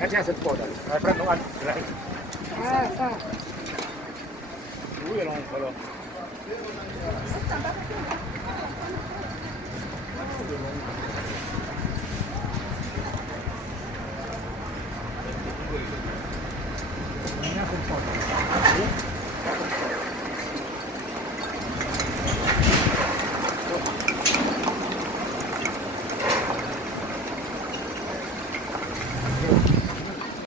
Adesso si può dare, la prendo avanti. Lui era un quello.